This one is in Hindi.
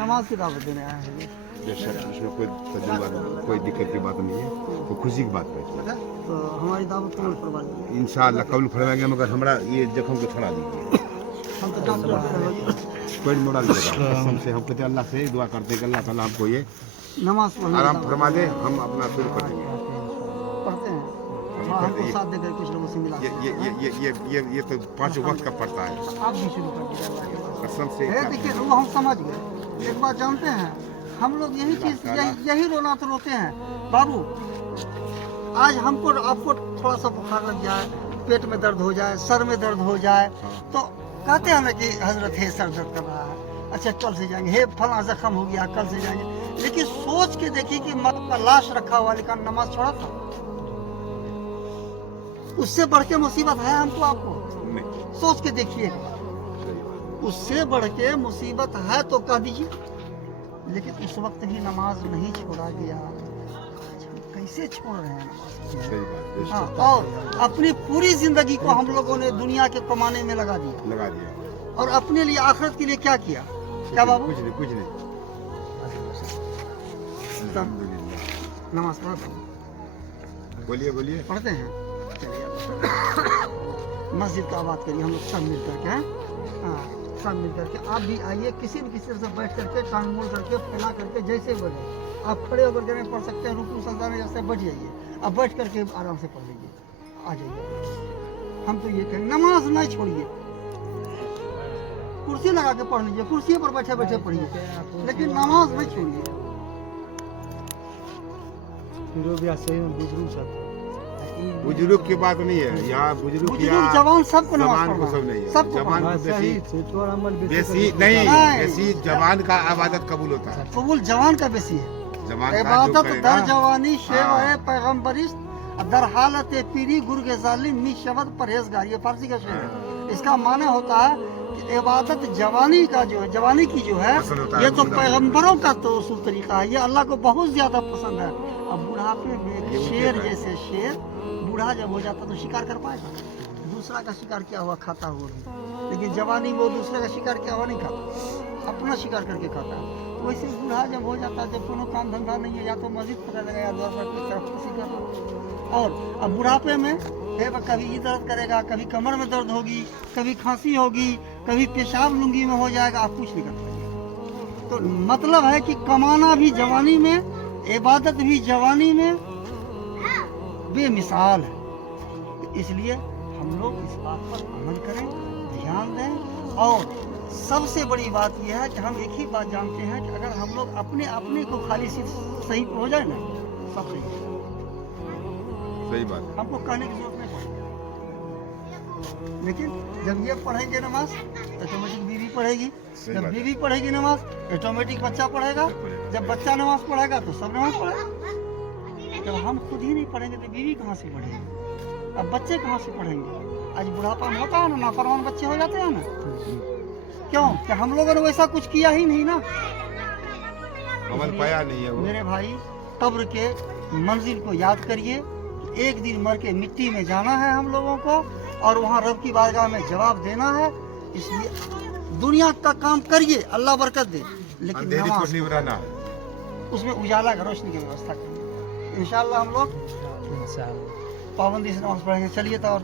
नमाज की दावत देने आए हैं। बेशक इसमें कोई तजुर्बा कोई दिक्कत की बात नहीं है, वो खुशी की बात है। तो हमारी दावत कबूल करवा दीजिए। इंशाअल्लाह कबूल फरमाएंगे, मगर हमारा ये जख्म को छोड़ा दीजिए, हम तो डॉक्टर हैं। कोई मोड़ा लीजिएगा। कसम से हम कहते अल्लाह से दुआ करते हैं कि अल्लाह ताला हमको ये नमाज पढ़ने की आराम दावत फरमा दे, हम अपना शुरू कर देंगे। पढ़ते हैं। हाँ, हमको साथ देकर कुछ लोगों से मिला। ये तो 5 वक्त का पड़ता है। आप भी शुरू कर दीजिए। कसम से देखिए वो हम समझ गए। एक बात जानते हैं, हम लोग यही चीज यही रोना तो रोते हैं बाबू। आज हमको आपको थोड़ा सा बुखार लग जाए, पेट में दर्द हो जाए, सर में दर्द हो जाए, तो कहते हैं ना कि हजरत है सर दर्द कर रहा है, अच्छा कल से जाएंगे, हे फला जख्म हो गया कल से जाएंगे। लेकिन सोच के देखिए कि मौत का लाश रखा हुआ लेकिन नमाज छोड़ा था। उससे बढ़ के मुसीबत है हमको आपको? सोच के देखिए, उससे बढ़ के मुसीबत है तो कह दीजिए। लेकिन उस वक्त भी नमाज नहीं छोड़ा गया, कैसे छोड़ रहे हैं नमाज? हाँ, और अपनी पूरी जिंदगी को हम लोगों ने दुनिया के कमाने में लगा दिया और अपने लिए आखिरत के लिए क्या किया? क्या बाबू? कुछ नहीं। नमाज पढ़ा, बोलिए पढ़ते हैं। चलिए मस्जिद का बात करिए, हम लोग सब मिल करके हैं। हाँ, सब मिल करके आप भी आइए, किसी न किसी से बैठ करके टांग मोड़ करके फैला करके जैसे बोले आप खड़े होकर के पढ़ सकते हैं, रुकू सजदा में जैसे बैठ जाइए, अब बैठ करके आराम से पढ़ लीजिए, आ जाइए। हम तो ये कहें नमाज नहीं छोड़िए, कुर्सी लगा के पढ़ लीजिए, कुर्सी पर बैठे बैठे पढ़िए, लेकिन नमाज नहीं छोड़िए। बुजुर्ग की बात नहीं है यहाँ, बुजुर्ग जवान सबको नमाज जवान को पढ़ना सब है, नहीं है। सबको जवान पढ़ना को बेसी नहीं, बेसी जवान का इबादत कबूल होता है। कबूल जवान का बेसी है। जवान का जो इबादत करेगा, दर जवानी शेव हाँ। है पैगम्बरिश दर हालत पीरी गुर के जालिम मी शब्द परहेजगार, ये फारसी का शेर है। इसका माने होता है कि इबादत जवानी का जो है, जवानी की जो है, ये तो पैगम्बरों का तो उसूल तरीका है, ये अल्लाह को बहुत ज्यादा पसंद है। अब बुढ़ापे में शेर जैसे शेर बूढ़ा जब हो जाता तो शिकार कर पाएगा? दूसरा का शिकार क्या हुआ खाता हुआ भी, लेकिन जवानी में वो दूसरे का शिकार क्या हुआ नहीं खाता, अपना शिकार करके खाता है। वैसे बूढ़ा जब हो जाता है, जब कोनो काम धंधा नहीं है, या तो मस्जिद पकड़ लगा या द्वार की तरफ किसी कर, और अब बुढ़ापे में कभी ये दर्द करेगा, कभी कमर में दर्द होगी, कभी खांसी होगी, कभी पेशाब लुंगी में हो जाएगा, आप कुछ नहीं कर पाएंगे। तो मतलब है कि कमाना भी जवानी में, इबादत भी जवानी में बेमिसाल है। इसलिए हम लोग इस बात पर अमल करें, ध्यान दें। और सबसे बड़ी बात यह है कि हम एक ही बात जानते हैं कि अगर हम लोग अपने को खाली सही हो जाए ना, सब सही है। सही बात है। हमको कहने की जरूरत नहीं पड़ेगी। लेकिन जब ये पढ़ेंगे नमाज, ऑटोमेटिक बीवी पढ़ेगी, जब बीवी पढ़ेगी नमाज, ऑटोमेटिक बच्चा पढ़ेगा, जब बच्चा नमाज पढ़ेगा तो सब नमाज पढ़ेगा। जब हम खुद ही नहीं पढ़ेंगे तो बीवी कहाँ से पढ़ेगी, अब बच्चे कहाँ से पढ़ेंगे? आज बुढ़ापा में होता है ना, नाफरमान बच्चे हो जाते हैं ना, क्यों? कि हम लोगों ने वैसा कुछ किया ही नहीं ना, अमल पाया नहीं है वो। मेरे भाई, कब्र के मंजिल को याद करिए, एक दिन मर के मिट्टी में जाना है हम लोगों को, और वहाँ रब की बारगाह में जवाब देना है। इसलिए दुनिया का काम करिए, अल्लाह बरकत दे, लेकिन नमाज उसमें उजाला का रोशनी की व्यवस्था करिए। इंशाअल्लाह हम लोग पाबंदी से नमाज पढ़ेंगे। चलिए तो और